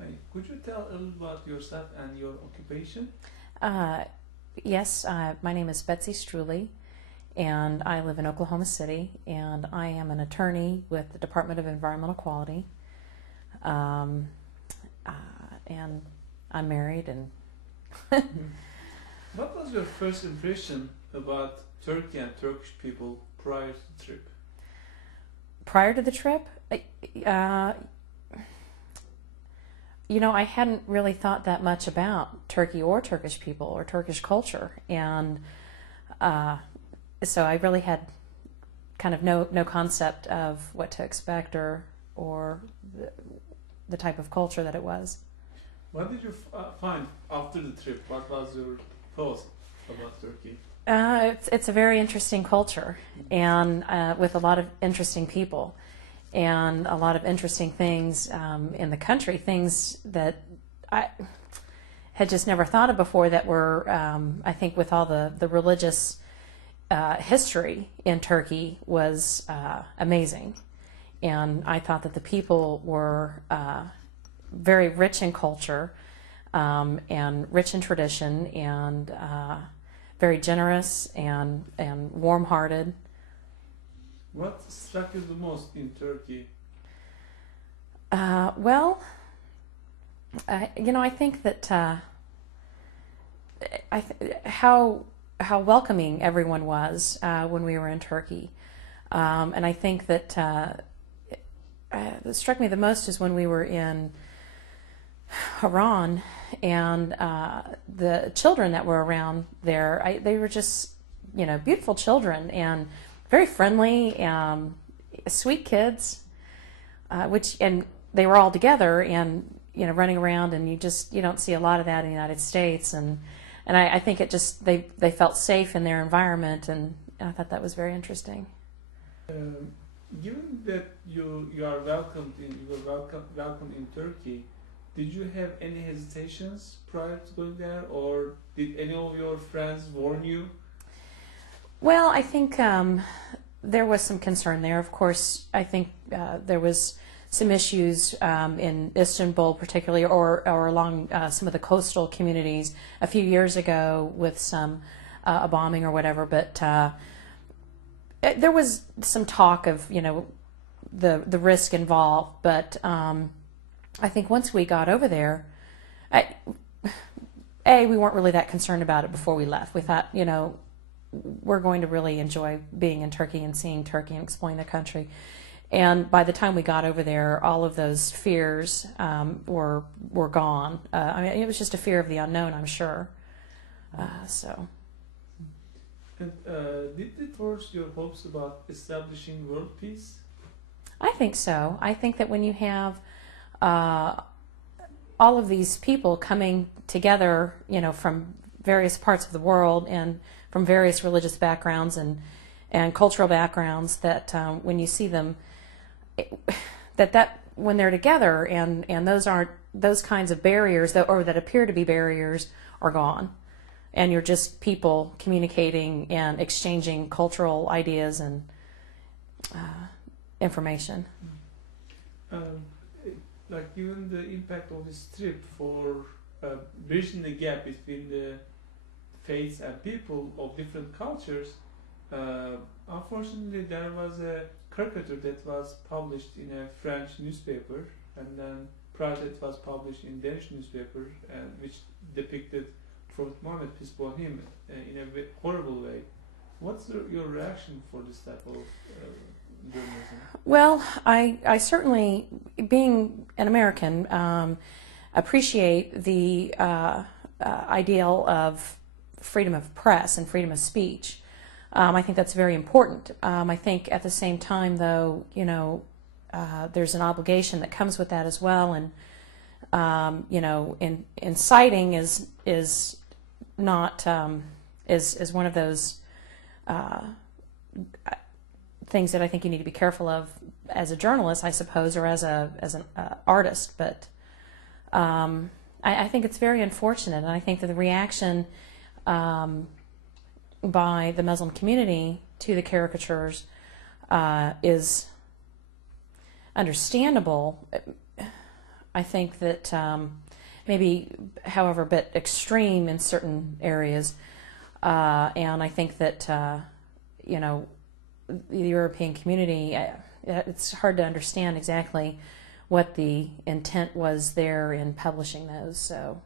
Hi. Could you tell a little about yourself and your occupation? Yes, my name is Betsey Streuli, and I live in Oklahoma City, and I am an attorney with the Department of Environmental Quality, and I'm married. And What was your first impression about Turkey and Turkish people prior to the trip? prior to the trip, I hadn't really thought that much about Turkey or Turkish people or Turkish culture, and so I really had kind of no concept of what to expect or the type of culture that it was. What did you find after the trip? What was your thoughts about Turkey? It's a very interesting culture, and with a lot of interesting people, and a lot of interesting things in the country, things that I had just never thought of before that were, I think, with all the religious history in Turkey was amazing. And I thought that the people were very rich in culture and rich in tradition and very generous and warm-hearted. What struck you the most in Turkey? Well, I think that how welcoming everyone was when we were in Turkey, and I think that what struck me the most is when we were in Haran, and the children that were around there, they were just, beautiful children and very friendly, sweet kids, and they were all together and, running around, and you don't see a lot of that in the United States, and I think it just, they felt safe in their environment, and I thought that was very interesting. Given that you were welcomed in Turkey, did you have any hesitations prior to going there, or did any of your friends warn you? Well, I think there was some concern there. Of course, I think there was some issues in Istanbul particularly, or along some of the coastal communities a few years ago with some a bombing or whatever, but there was some talk of, the risk involved, but I think once we got over there, we weren't really that concerned about it before we left. We thought, we're going to really enjoy being in Turkey and seeing Turkey and exploring the country. And by the time we got over there, all of those fears were gone. It was just a fear of the unknown, I'm sure. So. And did it force your hopes about establishing world peace? I think so. I think that when you have all of these people coming together, from various parts of the world and from various religious backgrounds and cultural backgrounds, that when you see them, that when they're together and those kinds of barriers that appear to be barriers are gone, and you're just people communicating and exchanging cultural ideas and information. Given the impact of this trip for bridging the gap between the faiths and people of different cultures, unfortunately there was a caricature that was published in a French newspaper, and then prior to it was published in Danish newspaper, which depicted Prophet Muhammad, peace be upon him, in a horrible way. What's your reaction for this type of journalism? Well, I certainly, being an American, appreciate the ideal of freedom of press and freedom of speech. I think that's very important. I think at the same time, though, there's an obligation that comes with that as well, and inciting is not is one of those things that I think you need to be careful of as a journalist, I suppose, or as an artist. But I think it's very unfortunate, and I think that the reaction by the Muslim community to the caricatures is understandable. I think that maybe, however, a bit extreme in certain areas, and I think that you know, the European community, it's hard to understand exactly what the intent was there in publishing those. So